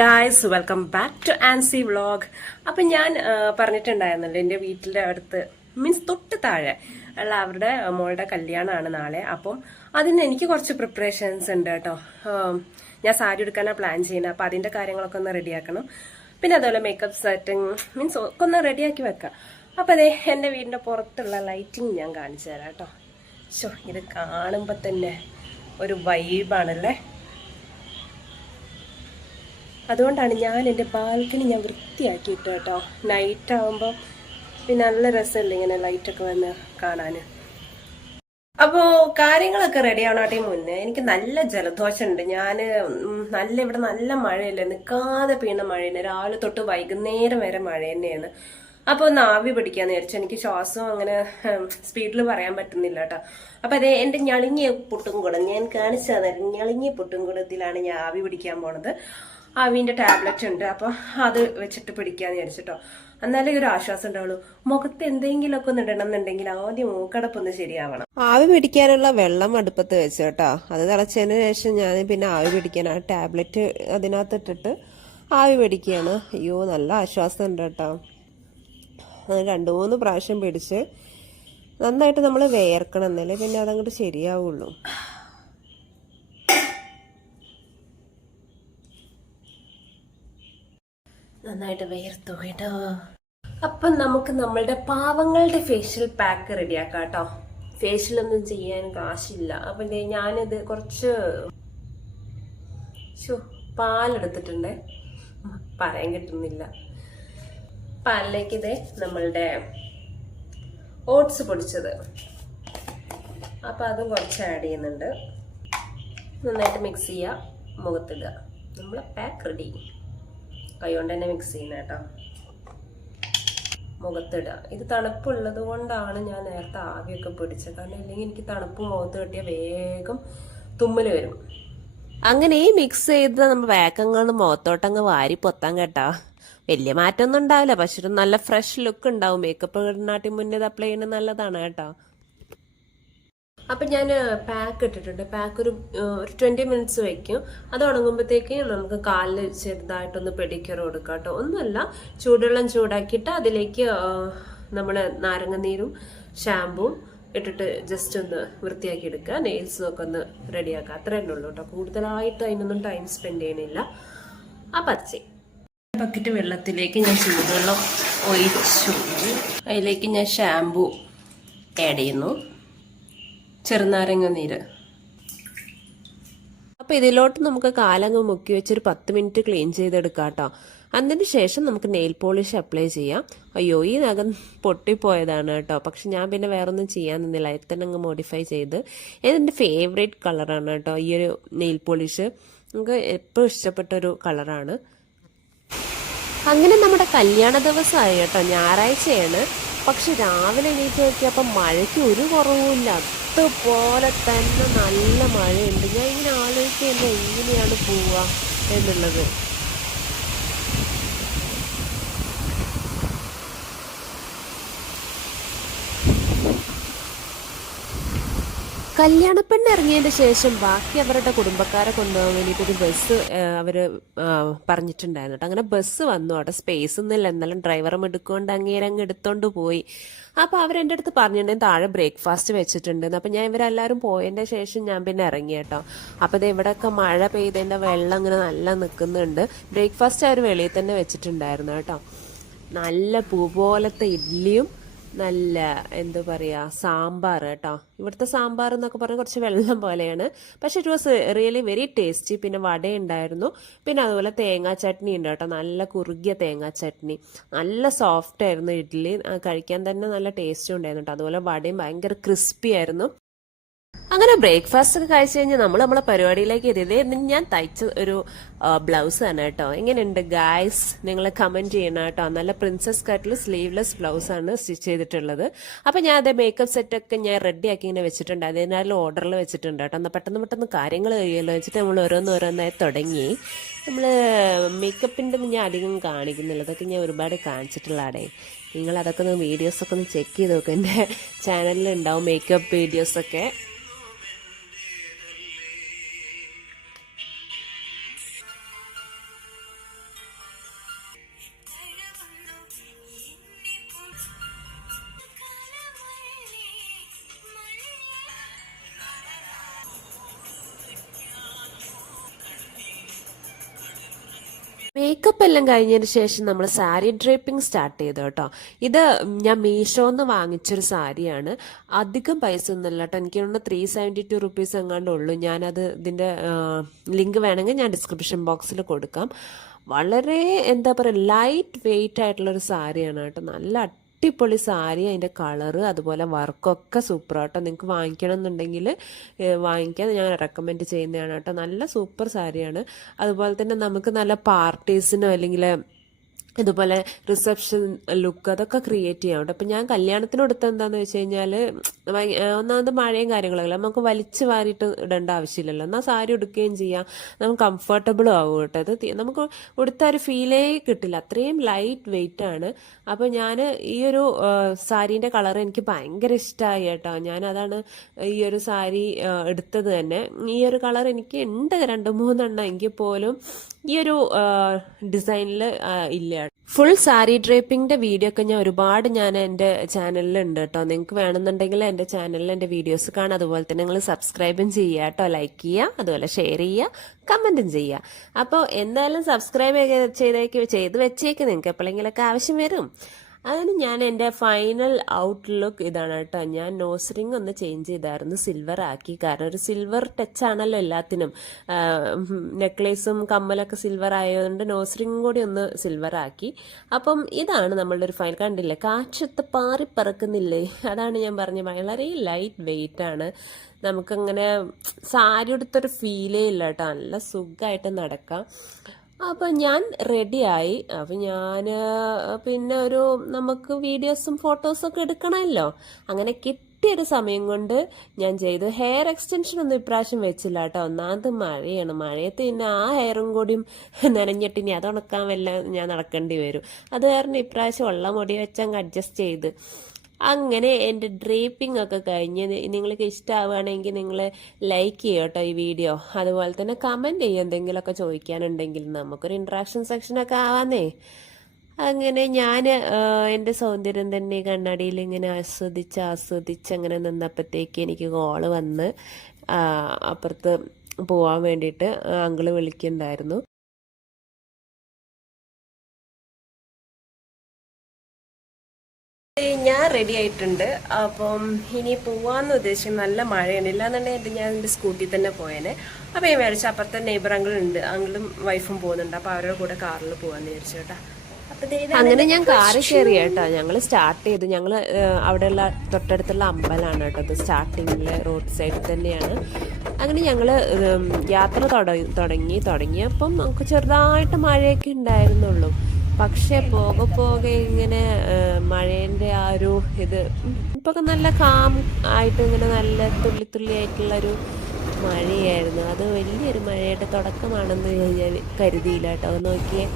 Guys welcome back to Ancy vlog. അപ്പം ഞാൻ പറഞ്ഞിട്ടുണ്ടായിരുന്നല്ലോ എൻ്റെ വീട്ടിൻ്റെ അടുത്ത് മീൻസ് തൊട്ട് താഴെ ഉള്ള അവരുടെ മോളുടെ കല്യാണമാണ് നാളെ. അപ്പം അതിന് എനിക്ക് കുറച്ച് പ്രിപ്പറേഷൻസ് ഉണ്ട് കേട്ടോ. ഞാൻ സാരി എടുക്കാനാണ് പ്ലാൻ ചെയ്യുന്നത്. അപ്പം അതിൻ്റെ കാര്യങ്ങളൊക്കെ ഒന്ന് റെഡിയാക്കണം. പിന്നെ അതുപോലെ മേക്കപ്പ് സെറ്റിങ് മീൻസ് ഒക്കെ ഒന്ന് റെഡിയാക്കി വെക്കാം. അപ്പം അതെ എൻ്റെ വീടിൻ്റെ പുറത്തുള്ള ലൈറ്റിങ് ഞാൻ കാണിച്ചു തരാം കേട്ടോ. ഇത് കാണുമ്പോൾ തന്നെ ഒരു വൈബാണല്ലേ. അതുകൊണ്ടാണ് ഞാൻ എൻ്റെ ബാൽക്കണി ഞാൻ വൃത്തിയാക്കിയിട്ട് കേട്ടോ. നൈറ്റ് ആകുമ്പോൾ പിന്നെ നല്ല രസമല്ലേ ഇങ്ങനെ ലൈറ്റൊക്കെ വന്ന് കാണാൻ. അപ്പോൾ കാര്യങ്ങളൊക്കെ റെഡി ആവണാട്ടെ മുന്നേ എനിക്ക് നല്ല ജലദോഷമുണ്ട്. ഞാൻ ഇവിടെ നല്ല മഴയല്ലേ, നിൽക്കാതെ പെയ്യുന്ന മഴ തന്നെ, രാവിലെ തൊട്ട് വൈകുന്നേരം വരെ മഴ തന്നെയാണ്. അപ്പോൾ ഒന്ന് ആവി പിടിക്കാന്ന് വിചാരിച്ചു. എനിക്ക് ശ്വാസം അങ്ങനെ സ്പീഡിൽ പറയാൻ പറ്റുന്നില്ല കേട്ടോ. അപ്പം അതെ എൻ്റെ ഞളുങ്ങിയ പുട്ടുംകുടം ഞാൻ കാണിച്ചു തരാം. ഞളുങ്ങിയ പുട്ടുംകുടത്തിലാണ് ഞാൻ ആവി പിടിക്കാൻ പോണത്. ആവിൻ്റെ ടാബ്ലറ്റ് ഉണ്ട്, അപ്പോൾ അത് വെച്ചിട്ട് പിടിക്കാന്ന് വിചാരിച്ചിട്ടോ. എന്നാലേ ഒരു ആശ്വാസം ഉണ്ടാവുള്ളൂ. മുഖത്ത് എന്തെങ്കിലുമൊക്കെ ഒന്ന് ഇടണം എന്നുണ്ടെങ്കിൽ ആദ്യം മൂക്കടപ്പൊന്ന് ശരിയാവണം. ആവി പിടിക്കാനുള്ള വെള്ളം അടുപ്പത്ത് വെച്ചു കേട്ടോ. അത് തിളച്ചതിന് ശേഷം ഞാൻ പിന്നെ ആവി പിടിക്കാൻ ആ ടാബ്ലറ്റ് അതിനകത്ത് ഇട്ടിട്ട് ആവി പിടിക്കുകയാണ്. അയ്യോ നല്ല ആശ്വാസം ഉണ്ട് കേട്ടോ. 2-3 പ്രാവശ്യം പിടിച്ച് നന്നായിട്ട് നമ്മൾ വേർക്കണം, എന്നല്ലേ പിന്നെ അതങ്ങോട്ട് ശരിയാവുള്ളൂ. നന്നായിട്ട് വേർത്തു കേട്ടോ. അപ്പം നമുക്ക് നമ്മളുടെ പാവങ്ങളുടെ ഫേഷ്യൽ പാക്ക് റെഡിയാക്കാം കേട്ടോ. ഫേഷ്യലൊന്നും ചെയ്യാൻ കാശില്ല. അപ്പം ഞാനിത് കുറച്ച് പാലെടുത്തിട്ടുണ്ട്, പറയാൻ കിട്ടുന്നില്ല. പാലിലേക്ക് ഇതേ നമ്മളുടെ ഓട്സ് പൊടിച്ചത്, അപ്പം അതും കുറച്ച് ആഡ് ചെയ്യുന്നുണ്ട്. നന്നായിട്ട് മിക്സ് ചെയ്യുക, മുഖത്തിടുക. നമ്മളെ പാക്ക് റെഡി. കൈ കൊണ്ട് തന്നെ മിക്സ് ചെയ്യുന്ന കേട്ടോ. മുഖത്തിടുക. ഇത് തണുപ്പുള്ളത് കൊണ്ടാണ് ഞാൻ നേരത്തെ ആവിയൊക്കെ പിടിച്ചത്. കാരണം ഇല്ലെങ്കിൽ എനിക്ക് തണുപ്പ് മുഖത്ത് കിട്ടിയാൽ വേഗം തുമ്മല് വരും. അങ്ങനെ ഈ മിക്സ് ചെയ്ത് നമ്മൾ വേക്കങ്ങാണ് മുഖത്തോട്ടങ്ങ് വാരി പൊത്താൻ കേട്ടോ. വലിയ മാറ്റമൊന്നും ഉണ്ടാവില്ല, പക്ഷെ ഒരു നല്ല ഫ്രഷ് ലുക്ക് ഉണ്ടാവും. മേക്കപ്പ് ഇടുന്നാട്ടി മുന്നേ അപ്ലൈ ചെയ്യുന്നത് നല്ലതാണ് കേട്ടോ. അപ്പം ഞാൻ പാക്ക് ഇട്ടിട്ടുണ്ട്. പാക്ക് ഒരു 20 മിനിറ്റ്സ് വയ്ക്കും. അത് ഉണങ്ങുമ്പോഴത്തേക്ക് നമുക്ക് കാലിൽ ചെറുതായിട്ടൊന്ന് പെഡിക്യൂർ കൊടുക്കാം കേട്ടോ. ഒന്നുമല്ല, ചൂടുവെള്ളം ചൂടാക്കിയിട്ട് അതിലേക്ക് നമ്മൾ നാരങ്ങനീരും ഷാമ്പുവും ഇട്ടിട്ട് ജസ്റ്റ് ഒന്ന് വൃത്തിയാക്കി എടുക്കുക. നെയിൽസും ഒക്കെ ഒന്ന് റെഡിയാക്കുക. അത്രേ ഉള്ളൂ കേട്ടോ. കൂടുതലായിട്ട് അതിനൊന്നും ടൈം സ്പെൻഡ് ചെയ്യണില്ല. ആ പച്ചേ ബക്കറ്റ് വെള്ളത്തിലേക്ക് ഞാൻ ചൂടുവെള്ളം ഒഴിച്ചു. അതിലേക്ക് ഞാൻ ഷാമ്പു ആഡ് ചെയ്യുന്നു, ചെറുനാരങ്ങ നീര്. അപ്പം ഇതിലോട്ട് നമുക്ക് കാലങ്ങ് മുക്കി വെച്ചൊരു 10 മിനിറ്റ് ക്ലീൻ ചെയ്തെടുക്കാം കേട്ടോ. അതിന് ശേഷം നമുക്ക് നെയിൽ പോളിഷ് അപ്ലൈ ചെയ്യാം. അയ്യോ ഈ നഖം പൊട്ടിപ്പോയതാണ് കേട്ടോ. പക്ഷെ ഞാൻ പിന്നെ വേറൊന്നും ചെയ്യാൻ നിന്നില്ല, അതിൽ തന്നെ അങ്ങ് മോഡിഫൈ ചെയ്ത്. ഇതെൻ്റെ ഫേവറേറ്റ് കളറാണ് കേട്ടോ ഈ ഒരു നെയിൽ പോളിഷ്. നമുക്ക് എപ്പോഴും ഇഷ്ടപ്പെട്ടൊരു കളറാണ്. അങ്ങനെ നമ്മുടെ കല്യാണ ദിവസമായി കേട്ടോ, ഞായറാഴ്ചയാണ്. പക്ഷെ രാവിലെ എണീറ്റ് നോക്കിയപ്പോൾ മഴയ്ക്ക് ഒരു കുറവുമില്ല, അതുപോലെ തന്നെ നല്ല മഴയുണ്ട്. ഞാൻ ഇങ്ങനെ ആലോചിക്കുക എങ്ങനെയാണ് പോവുക എന്നുള്ളത്. കല്യാണപ്പെണ്ണ് ഇറങ്ങിയതിന് ശേഷം ബാക്കി അവരുടെ കുടുംബക്കാരെ കൊണ്ടുപോകാൻ വേണ്ടിയിട്ടൊരു ബസ് അവർ പറഞ്ഞിട്ടുണ്ടായിരുന്നു കേട്ടോ. അങ്ങനെ ബസ് വന്നു. അവിടെ സ്പേസ് ഒന്നുമില്ല, എന്നാലും ഡ്രൈവറും എടുക്കൊണ്ട് അങ്ങേരങ്ങ് എടുത്തോണ്ട് പോയി. അപ്പോൾ അവരെൻ്റെ അടുത്ത് പറഞ്ഞിട്ടുണ്ടെങ്കിൽ താഴെ ബ്രേക്ക്ഫാസ്റ്റ് വെച്ചിട്ടുണ്ടെന്ന്. അപ്പം ഞാൻ ഇവരെല്ലാവരും പോയതിൻ്റെ ശേഷം ഞാൻ പിന്നെ ഇറങ്ങി കേട്ടോ. അപ്പോൾ ഇത് ഇവിടെയൊക്കെ മഴ പെയ്തതിൻ്റെ വെള്ളം ഇങ്ങനെ നല്ല നിൽക്കുന്നുണ്ട്. ബ്രേക്ക്ഫാസ്റ്റ് അവർ വെളിയിൽ തന്നെ വെച്ചിട്ടുണ്ടായിരുന്നു കേട്ടോ. നല്ല പൂ പോലത്തെ ഇഡ്ഡലിയും നല്ല എന്താ പറയുക സാമ്പാർ കേട്ടോ. ഇവിടുത്തെ സാമ്പാർ എന്നൊക്കെ പറഞ്ഞാൽ കുറച്ച് വെള്ളം പോലെയാണ്, പക്ഷെ it was really very tasty. പിന്നെ വട ഉണ്ടായിരുന്നു, പിന്നെ അതുപോലെ തേങ്ങാ ചട്നി ഉണ്ട് കേട്ടോ. നല്ല കുറുകിയ തേങ്ങാ ചട്നി, നല്ല സോഫ്റ്റ് ആയിരുന്നു ഇഡ്ഡലി. കഴിക്കാൻ തന്നെ നല്ല ടേസ്റ്റും ഉണ്ടായിരുന്നു കേട്ടോ. അതുപോലെ വടയും ഭയങ്കര ക്രിസ്പി ആയിരുന്നു. അങ്ങനെ ബ്രേക്ക്ഫാസ്റ്റ് ഒക്കെ കഴിച്ചു കഴിഞ്ഞാൽ നമ്മളെ പരിപാടിയിലേക്ക് എത്തിയത്. ഞാൻ തയ്ച്ച ഒരു ബ്ലൗസ് ആണ് കേട്ടോ. എങ്ങനെയുണ്ട് ഗായ്സ്, നിങ്ങൾ കമന്റ് ചെയ്യണം കേട്ടോ. നല്ല പ്രിൻസസ് കട്ടിൽ സ്ലീവ്ലെസ് ബ്ലൗസ് ആണ് സ്റ്റിച്ച് ചെയ്തിട്ടുള്ളത്. അപ്പം ഞാൻ അതേ മേക്കപ്പ് സെറ്റൊക്കെ ഞാൻ റെഡി ആക്കി ഇങ്ങനെ വെച്ചിട്ടുണ്ട്. അതിനാലും ഓർഡറിൽ വെച്ചിട്ടുണ്ട് കേട്ടോ. എന്നാൽ പെട്ടെന്ന് കാര്യങ്ങൾ കഴിയുമല്ലോ വെച്ചിട്ട് നമ്മൾ ഓരോന്നോരോന്നായി തുടങ്ങി. നമ്മൾ മേക്കപ്പിൻ്റെ ഞാൻ അധികം കാണിക്കുന്നില്ല, അതൊക്കെ ഞാൻ ഒരുപാട് കാണിച്ചിട്ടുള്ളതാടേ. നിങ്ങൾ അതൊക്കെ ഒന്ന് വീഡിയോസൊക്കെ ഒന്ന് ചെക്ക് ചെയ്ത് നോക്കുക. എൻ്റെ ചാനലിൽ ഉണ്ടാവും മേക്കപ്പ് വീഡിയോസൊക്കെ. മേക്കപ്പ് എല്ലാം കഴിഞ്ഞതിന് ശേഷം നമ്മൾ സാരി ഡ്രേപ്പിംഗ് സ്റ്റാർട്ട് ചെയ്തു കേട്ടോ. ഇത് ഞാൻ മീഷോന്ന് വാങ്ങിച്ചൊരു സാരിയാണ്. അധികം പൈസ ഒന്നുമില്ല കേട്ടോ. എനിക്ക് തോന്നുന്നു 372 റുപ്പീസ് എങ്ങാണ്ട് ഉള്ളൂ. ഞാനത് ഇതിൻ്റെ ലിങ്ക് വേണമെങ്കിൽ ഞാൻ ഡിസ്ക്രിപ്ഷൻ ബോക്സിൽ കൊടുക്കാം. വളരെ എന്താ പറയുക, ലൈറ്റ് വെയിറ്റ് ആയിട്ടുള്ളൊരു സാരിയാണ് കേട്ടോ. നല്ല അടിപൊളി സാരി, അതിൻ്റെ കളറ് അതുപോലെ വർക്കൊക്കെ സൂപ്പറാട്ടോ. നിങ്ങൾക്ക് വാങ്ങിക്കണം എന്നുണ്ടെങ്കിൽ വാങ്ങിക്കാൻ ഞാൻ റെക്കമെൻഡ് ചെയ്യുന്നതാണ് കേട്ടോ. നല്ല സൂപ്പർ സാരിയാണ്. അതുപോലെ തന്നെ നമുക്ക് നല്ല പാർട്ടീസിനോ അല്ലെങ്കിൽ ഇതുപോലെ റിസപ്ഷൻ ലുക്ക് അതൊക്കെ ക്രിയേറ്റ് ചെയ്യാം കേട്ടോ. അപ്പം ഞാൻ കല്യാണത്തിന് എടുത്ത എന്താണെന്ന് വെച്ച് കഴിഞ്ഞാൽ ഒന്നാമത് മഴയും കാര്യങ്ങളൊക്കെ നമുക്ക് വലിച്ചു വാരിയിട്ട് ഇടേണ്ട ആവശ്യമില്ലല്ലോ. എന്നാൽ സാരി ഉടുക്കുകയും ചെയ്യാം, നമുക്ക് കംഫർട്ടബിളും ആവും കേട്ടോ. അത് നമുക്ക് ഉടുത്ത ഒരു ഫീലേ കിട്ടില്ല, അത്രയും ലൈറ്റ് വെയിറ്റ് ആണ്. അപ്പോൾ ഞാൻ ഈ ഒരു സാരീൻ്റെ കളർ എനിക്ക് ഭയങ്കര ഇഷ്ടമായി കേട്ടോ. ഞാൻ അതാണ് ഈ ഒരു സാരി എടുത്തത് തന്നെ. ഈ ഒരു കളർ എനിക്ക് ഉണ്ട് 2-3 എണ്ണം, എങ്കിൽ പോലും ഈ ഒരു ഡിസൈനിൽ ഇല്ല. ഫുൾ സാരി ഡ്രേപ്പിംഗിന്റെ വീഡിയോ ഒക്കെ ഞാൻ എൻ്റെ ചാനലിലുണ്ട് കേട്ടോ. നിങ്ങൾക്ക് വേണമെന്നുണ്ടെങ്കിൽ എൻ്റെ ചാനലിൽ എൻ്റെ വീഡിയോസ് കാണാം. അതുപോലെ തന്നെ നിങ്ങൾ സബ്സ്ക്രൈബും ചെയ്യുക കേട്ടോ, ലൈക്ക് ചെയ്യുക, അതുപോലെ ഷെയർ ചെയ്യുക, കമൻറ്റും ചെയ്യുക. അപ്പോൾ എന്തായാലും സബ്സ്ക്രൈബ് ചെയ്ത് വെച്ചേക്ക്, നിങ്ങൾക്ക് എപ്പോഴെങ്കിലൊക്കെ ആവശ്യം വരും. അതിന് ഞാൻ എൻ്റെ ഫൈനൽ ഔട്ട്ലുക്ക് ഇതാണ് കേട്ടോ. ഞാൻ നോസ് റിംഗ് ഒന്ന് ചേഞ്ച് ചെയ്തായിരുന്നു, സിൽവർ ആക്കി. കാരണം ഒരു സിൽവർ ടച്ച് ആണല്ലോ എല്ലാത്തിനും. നെക്ലേസും കമ്മലൊക്കെ സിൽവർ ആയതുകൊണ്ട് നോസ് റിംഗും കൂടി ഒന്ന് സിൽവർ ആക്കി. അപ്പം ഇതാണ് നമ്മളുടെ ഒരു ഫൈനൽ. കണ്ടില്ലേ, കാറ്റത്ത് പാറിപ്പറക്കുന്നില്ലേ? അതാണ് ഞാൻ പറഞ്ഞത്, വളരെ ലൈറ്റ് വെയിറ്റ് ആണ്. നമുക്കങ്ങനെ സാരി എടുത്തൊരു ഫീലേ ഇല്ല കേട്ടോ. നല്ല സുഖമായിട്ട് നടക്കാം. അപ്പം ഞാൻ റെഡിയായി. അപ്പം ഞാൻ പിന്നെ നമുക്ക് വീഡിയോസും ഫോട്ടോസും ഒക്കെ എടുക്കണമല്ലോ. അങ്ങനെ കിട്ടിയൊരു സമയം കൊണ്ട് ഞാൻ ചെയ്തു. ഹെയർ എക്സ്റ്റൻഷൻ ഒന്നും ഇപ്രാവശ്യം വെച്ചില്ല കേട്ടോ. ഒന്നാമത് മഴയാണ്. മഴയത്ത് പിന്നെ ആ ഹെയറും കൂടിയും നനഞ്ഞിട്ട് ഇനി അത് ഉണക്കാൻ ഞാൻ നടക്കേണ്ടി വരും. അത് കാരണം ഇപ്രാവശ്യം ഉള്ള മുടി വെച്ചങ്ങ് അഡ്ജസ്റ്റ് ചെയ്ത് അങ്ങനെ എൻ്റെ ഡ്രേപ്പിംഗ് ഒക്കെ കഴിഞ്ഞ്. നിങ്ങൾക്ക് ഇഷ്ടമാവുകയാണെങ്കിൽ നിങ്ങൾ ലൈക്ക് ചെയ്യുക കേട്ടോ ഈ വീഡിയോ. അതുപോലെ തന്നെ കമൻറ്റ് ചെയ്യുക, എന്തെങ്കിലുമൊക്കെ ചോദിക്കാനുണ്ടെങ്കിൽ. നമുക്കൊരു ഇൻട്രാക്ഷൻ സെക്ഷനൊക്കെ ആവാന്നേ. അങ്ങനെ ഞാൻ എൻ്റെ സൗന്ദര്യം തന്നെ കണ്ണാടിയിൽ ഇങ്ങനെ ആസ്വദിച്ച് അങ്ങനെ നിന്നപ്പോഴത്തേക്ക് എനിക്ക് കോള് വന്ന് അപ്പുറത്ത് പോവാൻ വേണ്ടിയിട്ട് അങ്കിള് വിളിക്കുന്നുണ്ടായിരുന്നു. ഞാൻ റെഡി ആയിട്ടുണ്ട്. അപ്പം ഇനി പോവാന്ന് ഉദ്ദേശിച്ചു. നല്ല മഴയാണ്, ഇല്ലാന്നുണ്ടെങ്കിൽ ഞാൻ എൻ്റെ സ്കൂട്ടിയിൽ തന്നെ പോയേനെ. അപ്പം ഞാൻ വിചാരിച്ചു അപ്പുറത്തെ നെയ്ബർ അങ്കിളുണ്ട്, അങ്കിളും വൈഫും പോകുന്നുണ്ട്. അപ്പം അവരുടെ കൂടെ കാറിൽ പോകാന്ന് വിചാരിച്ചു കേട്ടോ. അങ്ങനെ ഞാൻ കാറിൽ കയറി കേട്ടോ. ഞങ്ങൾ സ്റ്റാർട്ട് ചെയ്തു. ഞങ്ങൾ അവിടെയുള്ള തൊട്ടടുത്തുള്ള അമ്പലമാണ് കേട്ടോ. അത് സ്റ്റാർട്ടിങ്ങിൽ റോഡ് സൈഡിൽ തന്നെയാണ്. അങ്ങനെ ഞങ്ങൾ യാത്ര തുടങ്ങിയപ്പം നമുക്ക് ചെറുതായിട്ട് മഴയൊക്കെ ഉണ്ടായിരുന്നുള്ളൂ. പക്ഷെ പോകെ ഇങ്ങനെ മഴേൻ്റെ ആ ഒരു ഇത് ഇപ്പൊക്കെ നല്ല കാം ആയിട്ട് ഇങ്ങനെ നല്ല തുള്ളി ആയിട്ടുള്ളൊരു മഴയായിരുന്നു. അത് വലിയൊരു മഴയുടെ തുടക്കമാണെന്ന് ഞാൻ കരുതിയില്ല കേട്ടോ. അത് നോക്കിയേ,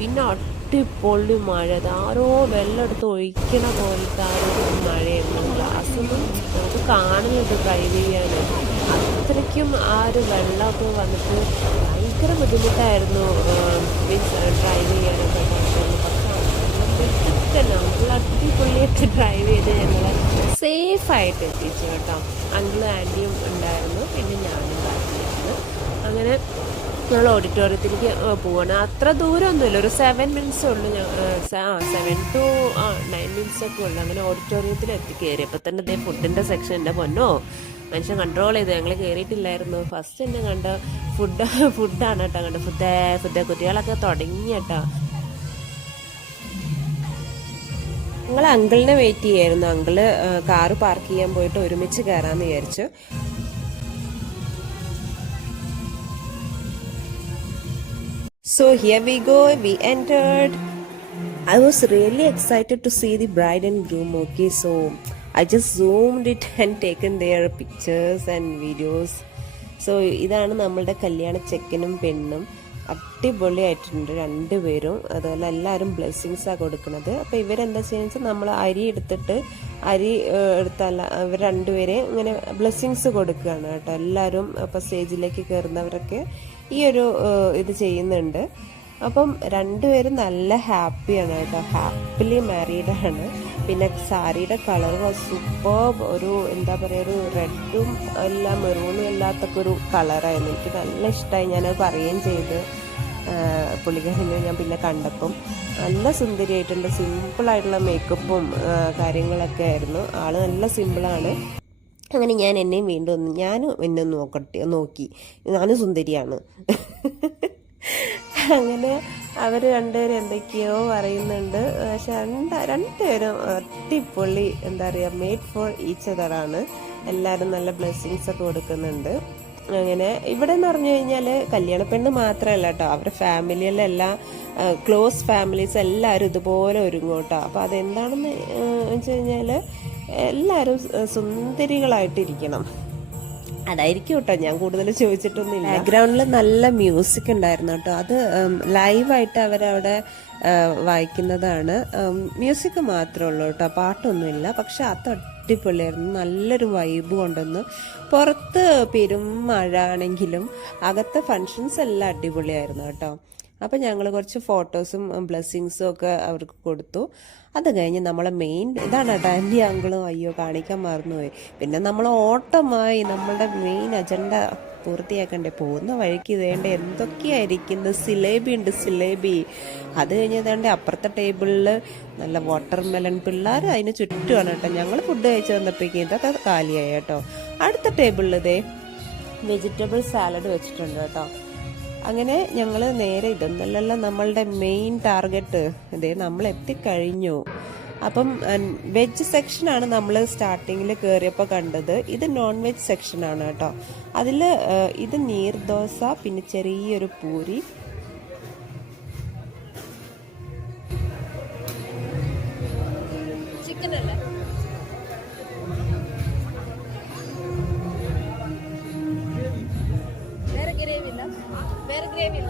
പിന്നെ അടിപൊളി മഴ, ആരോ വെള്ളം എടുത്ത് ഒഴിക്കണ പോലത്തെ ആ ഒരു മഴയായിരുന്നു. ഗ്ലാസ്സൊന്നും നമുക്ക് കാണുന്നത് ഡ്രൈവ് ചെയ്യാൻ. അത്രയ്ക്കും ആ ഒരു വെള്ളമൊക്കെ വന്നിട്ട് ഭയങ്കര ബുദ്ധിമുട്ടായിരുന്നു ഡ്രൈവ് ചെയ്യാനൊക്കെ. പക്ഷെ നമ്മൾ അടിപൊളിയായിട്ട് ഡ്രൈവ് ചെയ്ത് ഞങ്ങൾ സേഫായിട്ട് എത്തിച്ചു കേട്ടോ. അങ്കിളും ആൻറ്റിയും ഉണ്ടായിരുന്നു, പിന്നെ ഞാനും ബാക്കിയായിരുന്നു. അങ്ങനെ ഞങ്ങൾ ഓഡിറ്റോറിയത്തിലേക്ക് പോവാണ്. അത്ര ദൂരമൊന്നുമില്ല, ഒരു 7 മിനിറ്റ്സേ ഉള്ളൂ. 7 to 9 മിനിറ്റ്സ് ഒക്കെ ഉള്ളു. അങ്ങനെ ഓഡിറ്റോറിയത്തിൽ കയറിയപ്പോൾ തന്നെ ഇതേ ഫുഡിൻ്റെ സെക്ഷൻ. എൻ്റെ പൊന്നോ, മനുഷ്യൻ കൺട്രോൾ ചെയ്ത് ഞങ്ങൾ കയറിയിട്ടില്ലായിരുന്നു. ഫസ്റ്റ് തന്നെ കണ്ട ഫുഡാണ് കേട്ടോ. കണ്ട ഫുഡ് കുട്ടികളൊക്കെ തുടങ്ങി കേട്ടോ. ഞങ്ങൾ അങ്കിളിനെ വെയിറ്റ് ചെയ്യായിരുന്നു. അങ്കിള് കാറ് പാർക്ക് ചെയ്യാൻ പോയിട്ട് ഒരുമിച്ച് കയറാമെന്ന് വിചാരിച്ചു. So here we go, we entered. I was really excited to see the bride and groom, okay, so I just zoomed it and taken their pictures and videos. So ഇതാണ് നമ്മളുടെ കല്യാണ ചെക്കനും പെണ്ണും. അടിപൊളിയായിട്ടുണ്ട് രണ്ടുപേരും. അതുപോലെ എല്ലാവരും ബ്ലെസ്സിങ്സാണ് കൊടുക്കുന്നത്. അപ്പോൾ ഇവരെന്താ ചെയ്യുന്നത് വെച്ചാൽ നമ്മൾ അരി എടുത്തല്ല ഇവർ രണ്ടുപേരെയും ഇങ്ങനെ ബ്ലെസ്സിങ്സ് കൊടുക്കുകയാണ് കേട്ടോ. എല്ലാവരും അപ്പോൾ സ്റ്റേജിലേക്ക് കയറുന്നവരൊക്കെ ഈ ഒരു ഇത് ചെയ്യുന്നുണ്ട്. അപ്പം രണ്ടുപേരും നല്ല ഹാപ്പിയാണ് കേട്ടോ, ഹാപ്പിലി മാരീഡാണ്. പിന്നെ സാരിയുടെ കളർ സൂപ്പർ, ഒരു എന്താ പറയുക, ഒരു റെഡും അല്ല മെറൂണും അല്ലാത്തൊക്കെ ഒരു കളറായിരുന്നു. എനിക്ക് നല്ല ഇഷ്ടമായി, ഞാനത് പറയുകയും ചെയ്ത്. പുള്ളിക്കാരിനെ ഞാൻ പിന്നെ കണ്ടപ്പം നല്ല സുന്ദരിയായിട്ടുണ്ട്. സിമ്പിളായിട്ടുള്ള മേക്കപ്പും കാര്യങ്ങളൊക്കെ ആയിരുന്നു. ആൾ നല്ല സിമ്പിളാണ്. അങ്ങനെ ഞാൻ എന്നെയും വീണ്ടും ഞാനും എന്നെ നോക്കി, ഞാനും സുന്ദരിയാണ്. അങ്ങനെ അവർ രണ്ടുപേരും എന്തൊക്കെയോ പറയുന്നുണ്ട്. പക്ഷെ രണ്ടുപേരും അടിപൊളി, എന്താ പറയുക, മെയ്ഡ് ഫോർ ഈച്ച് അതറാണ്. എല്ലാവരും നല്ല ബ്ലെസ്സിങ്സ് ഒക്കെ കൊടുക്കുന്നുണ്ട്. അങ്ങനെ ഇവിടെ എന്ന് പറഞ്ഞു കഴിഞ്ഞാൽ കല്യാണ പെണ്ണ് മാത്രമല്ല കേട്ടോ, അവരുടെ ഫാമിലിയിലെല്ലാം ക്ലോസ് ഫാമിലീസ് എല്ലാവരും ഇതുപോലെ ഒരുങ്ങും കേട്ടോ. അപ്പോൾ അതെന്താണെന്ന് വെച്ച് കഴിഞ്ഞാൽ എല്ലാവരും സുന്ദരികളായിട്ടിരിക്കണം, അതായിരിക്കും കേട്ടോ. ഞാൻ കൂടുതൽ ചോദിച്ചിട്ടൊന്നുമില്ല. ബാക്ക്ഗ്രൗണ്ടിൽ നല്ല മ്യൂസിക് ഉണ്ടായിരുന്നു കേട്ടോ. അത് ലൈവായിട്ട് അവരവിടെ വായിക്കുന്നതാണ്. മ്യൂസിക് മാത്രമേ ഉള്ളൂ കേട്ടോ, പാട്ടൊന്നുമില്ല. പക്ഷെ അത് അടിപൊളിയായിരുന്നു, നല്ലൊരു വൈബ് കൊണ്ടുവന്നു. പുറത്ത് പെരും മഴ ആണെങ്കിലും അകത്തെ ഫങ്ഷൻസ് എല്ലാം അടിപൊളിയായിരുന്നു കേട്ടോ. അപ്പം ഞങ്ങൾ കുറച്ച് ഫോട്ടോസും ബ്ലെസ്സിങ്സും ഒക്കെ അവർക്ക് കൊടുത്തു. അത് കഴിഞ്ഞ് നമ്മളെ മെയിൻ ഇതാണ് കേട്ടോ, ആൻറ്റി അങ്കിളും അയ്യോ കാണിക്കാൻ മറന്നുപോയി. പിന്നെ നമ്മൾ ഓട്ടമായി നമ്മളുടെ മെയിൻ അജണ്ട പൂർത്തിയാക്കണ്ടേ. പോകുന്ന വഴിക്ക് ഇതേണ്ട എന്തൊക്കെയായിരിക്കുന്നത്, സിലേബി ഉണ്ട്, സിലേബി. അത് കഴിഞ്ഞ് ഇതേണ്ട അപ്പുറത്തെ ടേബിളിൽ നല്ല വാട്ടർ മെലൺ, പിള്ളേർ അതിന് ചുറ്റുമാണ് കേട്ടോ. ഞങ്ങൾ ഫുഡ് കഴിച്ച് വന്നപ്പോഴേക്കും ഇതൊക്കെ കാലിയായി കേട്ടോ. അടുത്ത ടേബിളിൽ ഇതേ വെജിറ്റബിൾ സാലഡ് വെച്ചിട്ടുണ്ട് കേട്ടോ. അങ്ങനെ ഞങ്ങൾ നേരെ ഇതൊന്നല്ലല്ല നമ്മളുടെ മെയിൻ ടാർഗറ്റ്, ഇതേ നമ്മൾ എത്തിക്കഴിഞ്ഞു. അപ്പം വെജ് സെക്ഷനാണ് നമ്മൾ സ്റ്റാർട്ടിങ്ങിൽ കയറിയപ്പോൾ കണ്ടത്. ഇത് നോൺ വെജ് സെക്ഷനാണ് കേട്ടോ. അതിൽ ഇത് നീർദോശ, പിന്നെ ചെറിയൊരു പൂരി, ചിക്കൻ അല്ലേ, വേറെ ഗ്രേവി ഇല്ല, ഗ്രേവി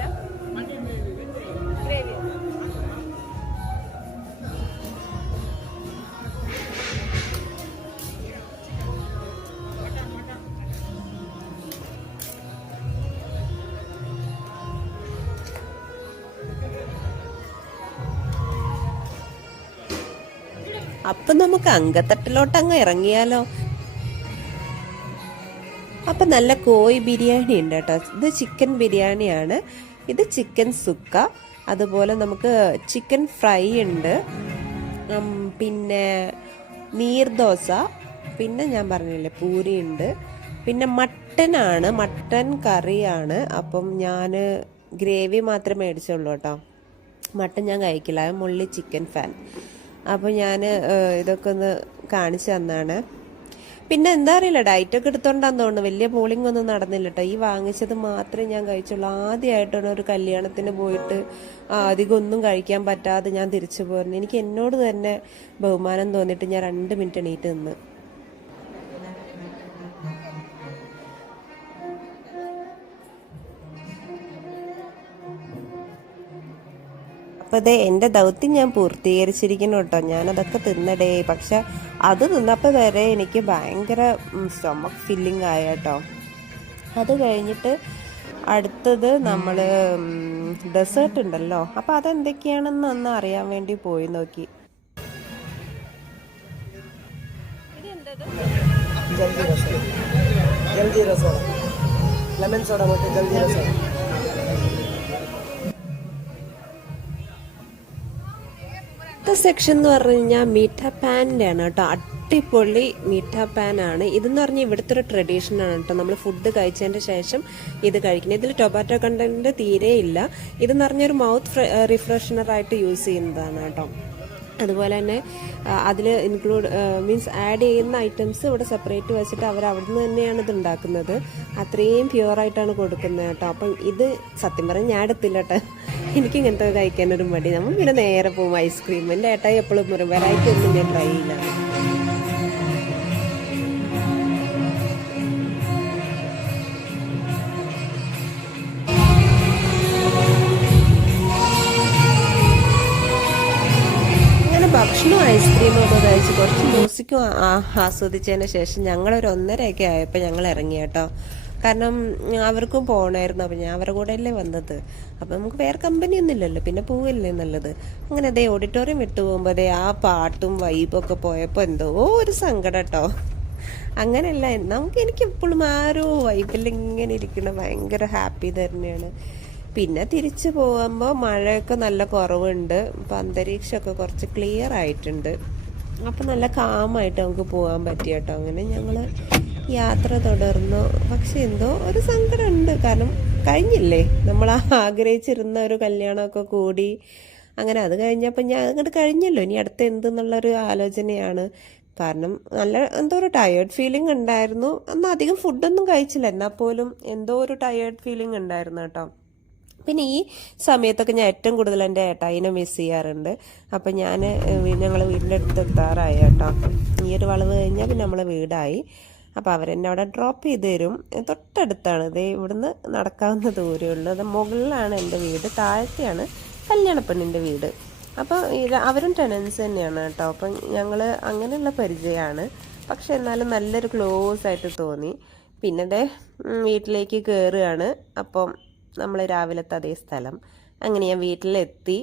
അപ്പം നമുക്ക് അങ്കത്തട്ടിലോട്ട് അങ്ങ് ഇറങ്ങിയാലോ. അപ്പം നല്ല കോഴി ബിരിയാണി ഉണ്ട് കേട്ടോ. ഇത് ചിക്കൻ ബിരിയാണിയാണ്. ഇത് ചിക്കൻ സുക്ക, അതുപോലെ നമുക്ക് ചിക്കൻ ഫ്രൈ ഉണ്ട്, പിന്നെ നീർദോശ, പിന്നെ ഞാൻ പറഞ്ഞില്ലേ പൂരി ഉണ്ട്, പിന്നെ മട്ടനാണ്, മട്ടൻ കറിയാണ്. അപ്പം ഞാൻ ഗ്രേവി മാത്രമേ മേടിച്ചുള്ളൂ കേട്ടോ, മട്ടൻ ഞാൻ കഴിക്കില്ല, മുള്ളി ചിക്കൻ ഫാൻ. അപ്പോൾ ഞാൻ ഇതൊക്കെ ഒന്ന് കാണിച്ചു തന്നാണ്. പിന്നെ എന്താ അറിയില്ല, ഡയറ്റൊക്കെ എടുത്തോണ്ടാന്ന് തോന്നുന്നു, വലിയ പോളിംഗ് ഒന്നും നടന്നില്ല കേട്ടോ. ഈ വാങ്ങിച്ചത് മാത്രമേ ഞാൻ കഴിച്ചുള്ളൂ. ആദ്യമായിട്ടാണ് ഒരു കല്യാണത്തിന് പോയിട്ട് അധികം ഒന്നും കഴിക്കാൻ പറ്റാതെ ഞാൻ തിരിച്ചു പോരുന്നു. എനിക്ക് എന്നോട് തന്നെ ബഹുമാനം തോന്നിയിട്ട് ഞാൻ 2 മിനിറ്റ് എണീറ്റ് നിന്ന്. അപ്പോൾ അതെ, എൻ്റെ ദൗത്യം ഞാൻ പൂർത്തീകരിച്ചിരിക്കുന്നു കേട്ടോ. ഞാനതൊക്കെ തിന്നടേ. പക്ഷെ അത് തിന്നപ്പോൾ വരെ എനിക്ക് ഭയങ്കര സ്റ്റൊമക്ക് ഫില്ലിംഗ് ആയ കേട്ടോ. അത് കഴിഞ്ഞിട്ട് അടുത്തത് നമ്മൾ ഡെസേർട്ട് ഉണ്ടല്ലോ, അപ്പോൾ അതെന്തൊക്കെയാണെന്ന് ഒന്ന് അറിയാൻ വേണ്ടി പോയി നോക്കി. ജൽജീര സോഡ, ലെമൺ സോഡ ಮತ್ತು ജൽജീര സോഡ. അടുത്ത സെക്ഷൻ എന്ന് പറഞ്ഞു കഴിഞ്ഞാൽ മീഠ പാനിൻ്റെ ആണ് കേട്ടോ. അടിപൊളി മീഠ പാനാണ് ഇതെന്ന് പറഞ്ഞാൽ ഇവിടുത്തെ ഒരു ട്രഡീഷനാണ് കേട്ടോ. നമ്മൾ ഫുഡ് കഴിച്ചതിൻ്റെ ശേഷം ഇത് കഴിക്കുന്നത്. ഇതിൽ ടൊമാറ്റോ കണ്ടന്റ് തീരെ ഇല്ല. ഇതെന്ന് പറഞ്ഞൊരു മൗത്ത് റിഫ്രഷണറായിട്ട് യൂസ് ചെയ്യുന്നതാണ് കേട്ടോ. അതുപോലെ തന്നെ അതിൽ ഇൻക്ലൂഡ് മീൻസ് ആഡ് ചെയ്യുന്ന ഐറ്റംസ് ഇവിടെ സെപ്പറേറ്റ് വെച്ചിട്ട് അവർ അവിടെ നിന്ന് തന്നെയാണ് ഇത് ഉണ്ടാക്കുന്നത്. അത്രയും പ്യുവറായിട്ടാണ് കൊടുക്കുന്നത് കേട്ടോ. അപ്പം ഇത് സത്യം പറഞ്ഞാൽ ഞാൻ എടുത്തില്ല കേട്ടോ. എനിക്ക് ഇങ്ങനത്തെ കഴിക്കാനൊരു മടി. നമ്മൾ പിന്നെ നേരെ പോകും ഐസ്ക്രീം. എൻ്റെ ഏട്ടായി എപ്പോഴും പറയും വെറൈറ്റി ഒന്നും ഞാൻ ട്രൈ ചെയ്യില്ല. ഭക്ഷണവും ഐസ്ക്രീമും ഒക്കെ കഴിച്ച് കുറച്ച് മ്യൂസിക്കും ആസ്വദിച്ചതിന് ശേഷം ഞങ്ങളൊരു 1:30 ആയപ്പോൾ ഞങ്ങൾ ഇറങ്ങി കേട്ടോ. കാരണം അവർക്കും പോകണമായിരുന്നു. അപ്പം ഞാൻ അവരുടെ കൂടെ അല്ലേ വന്നത്. അപ്പം നമുക്ക് വേറെ കമ്പനി ഒന്നും ഇല്ലല്ലോ, പിന്നെ പോവില്ലേ നല്ലത്. അങ്ങനെ അതേ ഓഡിറ്റോറിയം വിട്ടു പോകുമ്പോൾ അതേ ആ പാട്ടും വൈബൊക്കെ പോയപ്പോൾ എന്തോ ഒരു സങ്കടം കേട്ടോ. അങ്ങനെയല്ല, എനിക്ക് എപ്പോഴും ആ ഒരു വൈബിൽ ഇങ്ങനെ ഇരിക്കണം ഭയങ്കര ഹാപ്പി തന്നെയാണ്. പിന്നെ തിരിച്ചു പോകുമ്പോൾ മഴയൊക്കെ നല്ല കുറവുണ്ട്, അപ്പം അന്തരീക്ഷമൊക്കെ കുറച്ച് ക്ലിയർ ആയിട്ടുണ്ട്. അപ്പം നല്ല കാമായിട്ട് നമുക്ക് പോകാൻ പറ്റി കേട്ടോ. അങ്ങനെ ഞങ്ങൾ യാത്ര തുടർന്നു. പക്ഷെ എന്തോ ഒരു സങ്കടമുണ്ട്, കാരണം കഴിഞ്ഞില്ലേ, നമ്മൾ ആഗ്രഹിച്ചിരുന്ന ഒരു കല്യാണമൊക്കെ കൂടി. അങ്ങനെ അത് കഴിഞ്ഞപ്പോൾ ഞാൻ അങ്ങോട്ട് കഴിഞ്ഞല്ലോ, ഇനി അടുത്ത എന്തെന്നുള്ളൊരു ആലോചനയാണ്. കാരണം നല്ല എന്തോ ഒരു ടയേർഡ് ഫീലിംഗ് ഉണ്ടായിരുന്നു. അന്ന് അധികം ഫുഡൊന്നും കഴിച്ചില്ല, എന്നാൽ പോലും എന്തോ ഒരു ടയേർഡ് ഫീലിംഗ് ഉണ്ടായിരുന്നു കേട്ടോ. പിന്നെ ഈ സമയത്തൊക്കെ ഞാൻ ഏറ്റവും കൂടുതൽ എൻ്റെ ഏട്ടായിനെ മിസ് ചെയ്യാറുണ്ട്. അപ്പം ഞങ്ങൾ വീടിൻ്റെ അടുത്ത് എത്താറായി കേട്ടോ. ഈ ഒരു വളവ് കഴിഞ്ഞാൽ പിന്നെ നമ്മളെ വീടായി. അപ്പോൾ അവരെന്നെ അവിടെ ഡ്രോപ്പ് ചെയ്ത് തരും. തൊട്ടടുത്താണ്, ഇത് ഇവിടുന്ന് നടക്കാവുന്ന ദൂരമേ ഉള്ളൂ. അത് മുകളിലാണ് എൻ്റെ വീട്, താഴത്തെയാണ് കല്യാണപ്പെണ്ണിൻ്റെ വീട്. അപ്പോൾ അവരും ടെനൻസ് തന്നെയാണ് കേട്ടോ. അപ്പം ഞങ്ങൾ അങ്ങനെയുള്ള പരിചയമാണ്. പക്ഷെ എന്നാലും നല്ലൊരു ക്ലോസ് ആയിട്ട് തോന്നി. പിന്നെ വീട്ടിലേക്ക് കയറുകയാണ്. അപ്പം നമ്മൾ രാവിലത്തെ അതേ സ്ഥലം. അങ്ങനെ ഞാൻ വീട്ടിലെത്തി.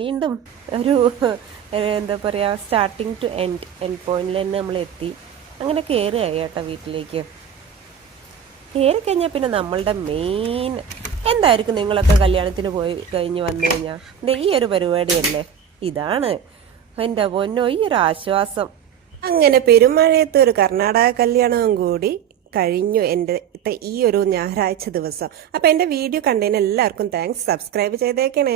വീണ്ടും ഒരു എന്താ പറയുക, സ്റ്റാർട്ടിങ് ടു എൻഡ് പോയിന്റിൽ തന്നെ നമ്മൾ എത്തി. അങ്ങനെ കയറുകയായി കേട്ടോ വീട്ടിലേക്ക്. കയറി കഴിഞ്ഞാൽ പിന്നെ നമ്മളുടെ മെയിൻ എന്തായിരിക്കും, നിങ്ങളൊക്കെ കല്യാണത്തിന് പോയി കഴിഞ്ഞ് വന്നു കഴിഞ്ഞാൽ ഈ ഒരു പരിപാടിയല്ലേ, ഇതാണ് എൻ്റെ പൊന്നോ ഈ ഒരു ആശ്വാസം. അങ്ങനെ പെരുമഴയത്ത് ഒരു കർണാടക കല്യാണവും കൂടി കഴിഞ്ഞു എൻ്റെ ഈ ഒരു ഞായറാഴ്ച ദിവസം. അപ്പം എൻ്റെ വീഡിയോ കണ്ടതിന് എല്ലാവർക്കും താങ്ക്സ്. സബ്സ്ക്രൈബ് ചെയ്തേക്കണേ.